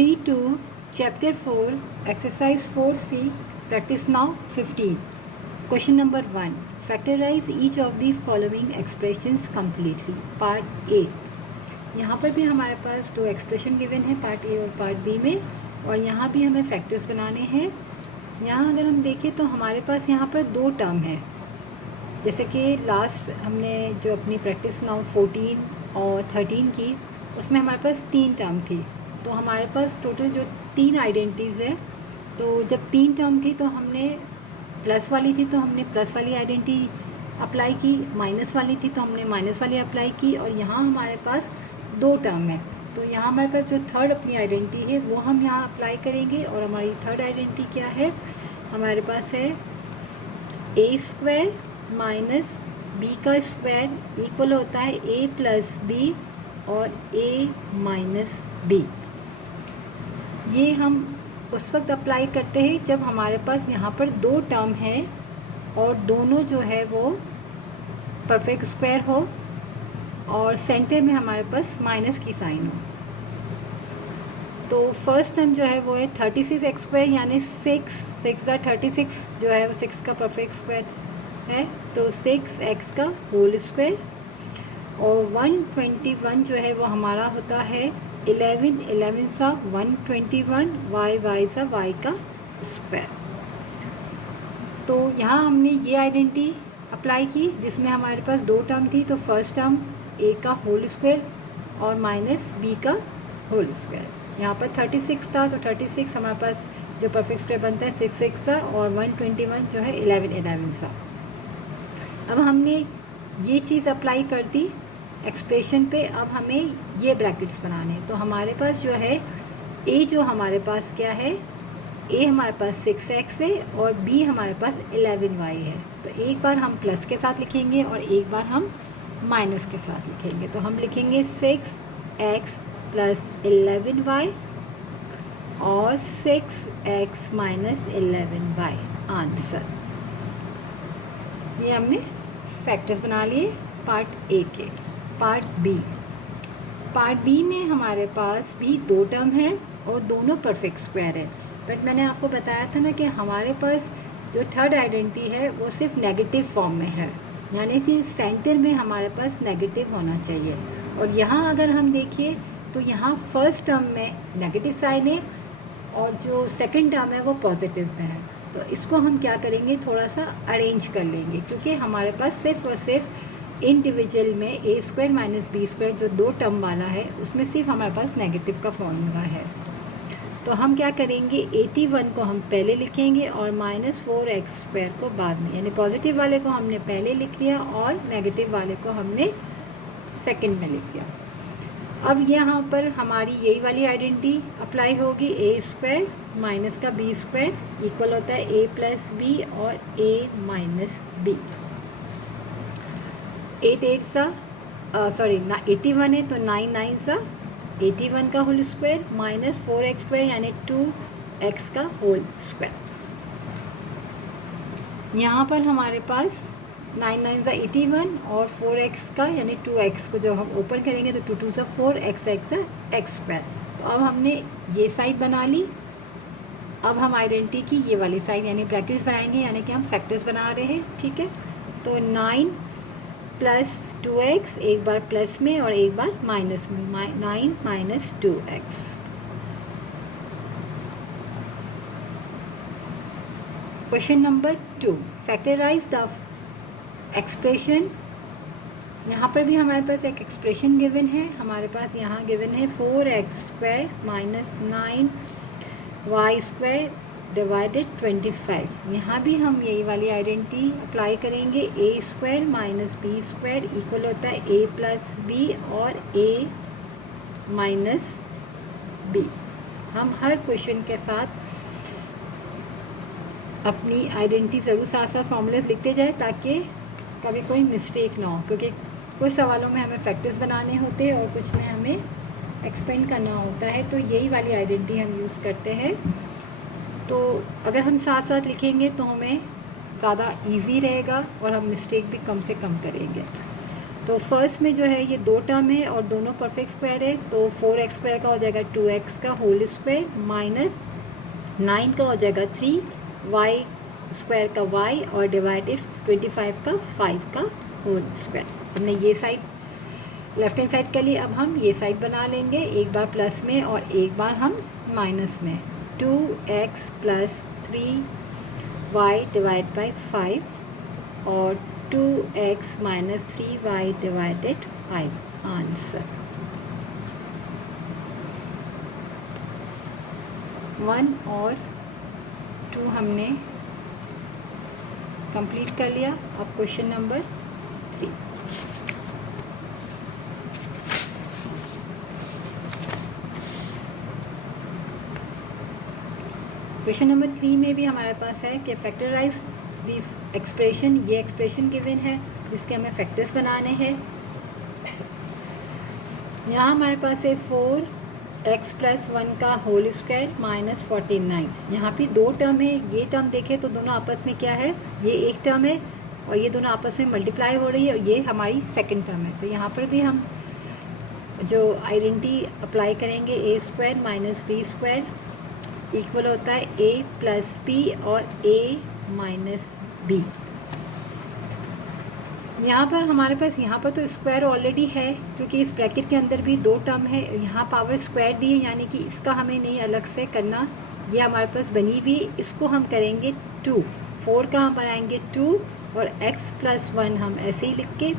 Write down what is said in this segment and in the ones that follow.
D2 Chapter 4 Exercise 4C Practice now 15. Question number 1. Factorize each of the following expressions completely. Part A. यहाँ पर भी हमारे पास दो expression given है part A और पार्ट बी में, और यहाँ भी हमें फैक्टर्स बनाने हैं। यहाँ अगर हम देखें तो हमारे पास यहाँ पर दो टर्म है, जैसे कि लास्ट हमने जो अपनी प्रैक्टिस नाउ 14 और 13 की, उसमें हमारे पास तीन टर्म थी। तो हमारे पास टोटल जो तीन आइडेंटिटीज़ है, तो जब तीन टर्म थी तो हमने प्लस वाली थी तो हमने प्लस वाली आइडेंटिटी अप्लाई की, माइनस वाली थी तो हमने माइनस वाली अप्लाई की, और यहाँ हमारे पास दो टर्म है तो यहाँ हमारे पास जो थर्ड अपनी आइडेंटिटी है वो हम यहाँ अप्लाई करेंगे। और हमारी थर्ड आइडेंटिटी क्या है, हमारे पास है ए स्क्वायर माइनस बी का स्क्वायर इक्वल होता है ए प्लस बी और ए माइनस बी। ये हम उस वक्त अप्लाई करते हैं जब हमारे पास यहाँ पर दो टर्म है और दोनों जो है वो परफेक्ट स्क्वायर हो और सेंटर में हमारे पास माइनस की साइन हो। तो फर्स्ट टर्म जो है वो है 36x स्क्वायर, यानी 6 जो है वो 6 का परफेक्ट स्क्वायर है, तो 6x का होल स्क्वायर। और 121 जो है वो हमारा होता है 11 सा 121, y सा y का स्क्वायर। तो यहाँ हमने ये आइडेंटिटी अप्लाई की जिसमें हमारे पास दो टर्म थी, तो फर्स्ट टर्म ए का होल स्क्वायर और माइनस बी का होल स्क्वायर। यहाँ पर 36 था तो 36 हमारे पास जो परफेक्ट स्क्वायर बनता है 6 सा, और 121 जो है 11 सा। अब हमने ये चीज़ अप्लाई कर दी एक्सप्रेशन पे। अब हमें ये ब्रैकेट्स बनाने हैं, तो हमारे पास जो है ए जो हमारे पास क्या है, ए हमारे पास 6x है और बी हमारे पास 11y है। तो एक बार हम प्लस के साथ लिखेंगे और एक बार हम माइनस के साथ लिखेंगे। तो हम लिखेंगे 6x प्लस 11y और 6x माइनस 11y आंसर। ये हमने फैक्टर्स बना लिए पार्ट ए के। पार्ट बी में हमारे पास भी दो टर्म है और दोनों परफेक्ट स्क्वायर है, बट मैंने आपको बताया था ना कि हमारे पास जो थर्ड आइडेंटिटी है वो सिर्फ नेगेटिव फॉर्म में है, यानी कि सेंटर में हमारे पास नेगेटिव होना चाहिए। और यहाँ अगर हम देखिए तो यहाँ फर्स्ट टर्म में नेगेटिव साइन है और जो सेकंड टर्म है वो पॉजिटिव में है। तो इसको हम क्या करेंगे, थोड़ा सा अरेंज कर लेंगे, क्योंकि हमारे पास सिर्फ और सिर्फ इंडिविजुअल में ए स्क्वायर माइनस बी स्क्वायर जो दो टर्म वाला है उसमें सिर्फ हमारे पास नेगेटिव का फॉर्मूला है। तो हम क्या करेंगे, 81 को हम पहले लिखेंगे और माइनस 4x स्क्वायर को बाद में, यानी पॉजिटिव वाले को हमने पहले लिख लिया और नेगेटिव वाले को हमने सेकंड में लिख दिया। अब यहाँ पर हमारी यही वाली आइडेंटिटी अप्लाई होगी, ए स्क्वायर माइनस का बी स्क्वायर इक्वल होता है ए प्लस बी और ए माइनस बी। 81 है तो 9 सा 81 का whole square minus 4x square यानी 2x का होल स्क्वायर। यहाँ पर हमारे पास 9 सा 81 और 4x का यानी 2x को जब हम ओपन करेंगे तो 2 सा 4 x x स्क्वायर। तो अब हमने ये साइड बना ली। अब हम आइडेंटिटी की ये वाली साइड यानी ब्रैकेट्स बनाएंगे, यानी कि हम फैक्टर्स बना रहे हैं, ठीक है। तो 9 प्लस 2x, एक बार प्लस में और एक बार माइनस में, 9 minus 2x। Question number 2, factorise the expression. यहाँ पर भी हमारे पास एक एक्सप्रेशन गिवन है, हमारे पास यहाँ गिवन है 4x square minus 9y square divided 25। यहाँ भी हम यही वाली आइडेंटिटी अप्लाई करेंगे, a square minus b square equal होता है ए प्लस बी और ए माइनस बी। हम हर क्वेश्चन के साथ अपनी आइडेंटिटी ज़रूर साथ साथ फॉर्मूलाज लिखते जाए ताकि कभी कोई मिस्टेक ना हो, क्योंकि कुछ सवालों में हमें फैक्टर्स बनाने होते हैं और कुछ में हमें एक्सपेंड करना होता है। तो यही वाली आइडेंटिटी हम यूज़ करते हैं। तो अगर हम साथ साथ लिखेंगे तो हमें ज़्यादा इजी रहेगा और हम मिस्टेक भी कम से कम करेंगे। तो फर्स्ट में जो है ये 2 टर्म है और दोनों परफेक्ट स्क्वायर है, तो 4x स्क्वायर का हो जाएगा 2x का होल स्क्वायर माइनस 9 का हो जाएगा 3y स्क्वायर का y और डिवाइडेड 25 का 5 का होल स्क्वायर। हमने ये साइड लेफ्ट हैंड साइड के लिए, अब हम ये साइड बना लेंगे, एक बार प्लस में और एक बार हम माइनस में। 2x plus 3y divide by 5 और 2x minus 3y divided 5 answer. 1 और 2 हमने कंप्लीट कर लिया। अब क्वेश्चन नंबर 3। क्वेश्चन नंबर 3 में भी हमारे पास है कि फैक्टराइज द एक्सप्रेशन, ये एक्सप्रेशन गिवन है जिसके हमें फैक्टर्स बनाने हैं। यहाँ हमारे पास है 4x प्लस 1 का होल स्क्वायर माइनस 49। यहाँ पे 2 टर्म है, ये टर्म देखें तो दोनों आपस में क्या है, ये एक टर्म है और ये दोनों आपस में मल्टीप्लाई हो रही है और ये हमारी सेकंड टर्म है। तो यहाँ पर भी हम जो आइडेंटिटी अप्लाई करेंगे, a square minus b square equal होता है a प्लस बी और a माइनस बी। यहाँ पर हमारे पास यहाँ पर तो स्क्वायर ऑलरेडी है क्योंकि इस ब्रैकेट के अंदर भी 2 टर्म है, यहाँ पावर स्क्वायर दी है, यानी कि इसका हमें नहीं अलग से करना, ये हमारे पास बनी हुई, इसको हम करेंगे 2। 4 का हम बनाएंगे 2 और x प्लस 1 हम ऐसे ही लिख के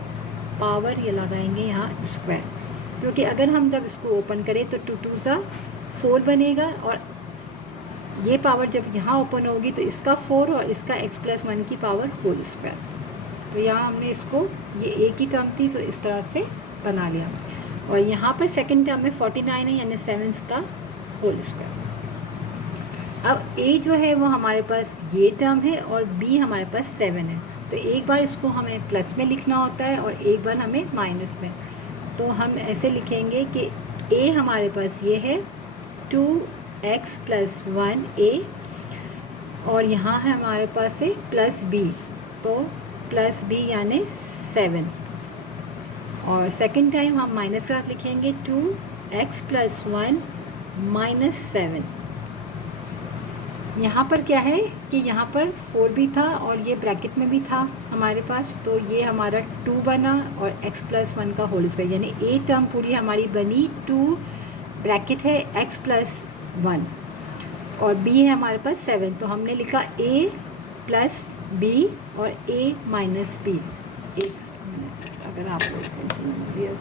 पावर ये लगाएंगे यहाँ स्क्वायर, क्योंकि अगर हम जब इसको ओपन करें तो 2 2 ज़ा 4 बनेगा और ये पावर जब यहाँ ओपन होगी तो इसका 4 और इसका x प्लस 1 की पावर होल स्क्वायर। तो यहाँ हमने इसको, ये एक ही टर्म थी तो इस तरह से बना लिया और यहाँ पर सेकंड टर्म में 49 है यानी 7 का होल स्क्वायर। अब a जो है वो हमारे पास ये टर्म है और b हमारे पास 7 है, तो एक बार इसको हमें प्लस में लिखना होता है और एक बार हमें माइनस में। तो हम ऐसे लिखेंगे कि a हमारे पास ये है 2x प्लस 1a और यहाँ है हमारे पास से प्लस b, तो प्लस b यानी 7 और सेकंड टाइम हम माइनस का लिखेंगे 2x प्लस 1 माइनस 7। यहाँ पर क्या है कि यहाँ पर 4 भी था और ये ब्रैकेट में भी था हमारे पास, तो ये हमारा 2 बना और x प्लस 1 का होल स्क्वायर, यानी a टर्म पूरी हमारी बनी 2 ब्रैकेट है x प्लस 1 और b है हमारे पास 7, तो हमने लिखा a प्लस b और a माइनस b। एक मिनट, अगर आप लोग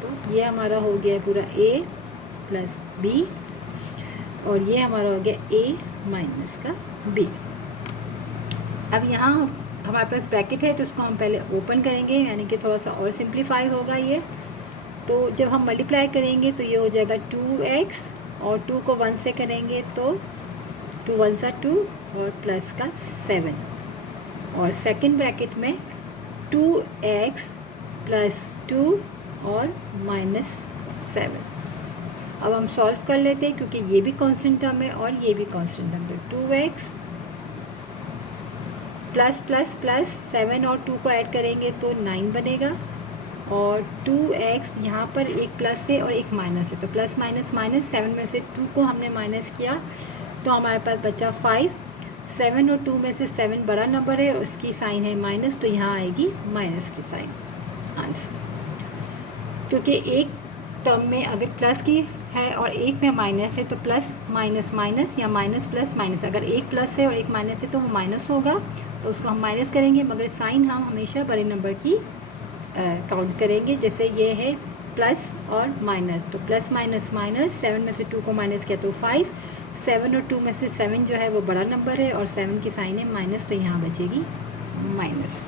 तो ये हमारा हो गया पूरा a प्लस b और ये हमारा हो गया a माइनस का b। अब यहाँ हमारे पास ब्रैकेट है तो इसको हम पहले ओपन करेंगे, यानी कि थोड़ा सा और सिंप्लीफाई होगा ये। तो जब हम मल्टीप्लाई करेंगे तो ये हो जाएगा 2x और 2 को 1 से करेंगे तो 2 1 सा 2 और प्लस का 7 और सेकंड ब्रैकेट में 2x प्लस 2 और माइनस 7। अब हम सॉल्व कर लेते हैं क्योंकि ये भी कांस्टेंट टर्म है और ये भी कांस्टेंट टर्म है। 2x प्लस प्लस प्लस 7 और 2 को ऐड करेंगे तो 9 बनेगा और 2x यहाँ पर एक प्लस है और एक माइनस है, तो प्लस माइनस माइनस, 7 में से 2 को हमने माइनस किया तो हमारे पास बचा 5। 7 और 2 में से 7 बड़ा नंबर है और उसकी साइन है माइनस, तो यहाँ आएगी माइनस की साइन आंसर। क्योंकि एक टर्म में अगर प्लस की है और एक में माइनस है तो प्लस माइनस माइनस या माइनस प्लस माइनस, अगर एक प्लस है और एक माइनस है तो वो माइनस होगा, तो उसको हम माइनस करेंगे, मगर साइन हम हमेशा बड़े नंबर की काउंट करेंगे। जैसे ये है प्लस और माइनस, तो प्लस माइनस माइनस, 7 में से 2 को माइनस किया तो 5, 7 और 2 में से 7 जो है वो बड़ा नंबर है और 7 की साइन है माइनस, तो यहाँ बचेगी माइनस।